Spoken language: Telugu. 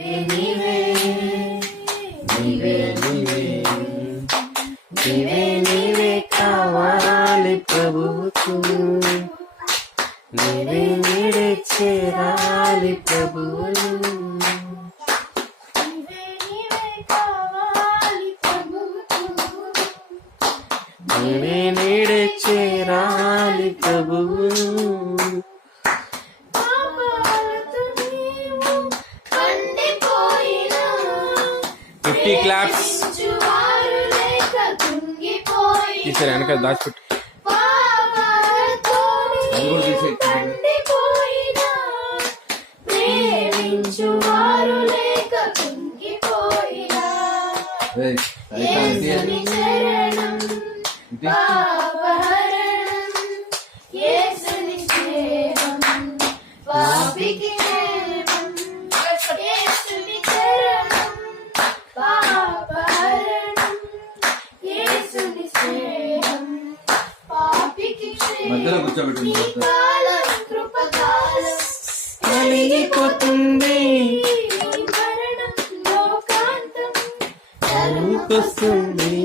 నీవే నీవే నీవే నీవే నీవే కావాలి ప్రభువుకు, నీవే నీడే చేరాలి ప్రభువును, నీవే నీడే చేరాలి ప్రభువును. 50 claps. తీసారు వెనక దాచిపెట్టు. మధ్యలో కూర్చోబెట్టింది కలిగిపోతుంది వస్తుంది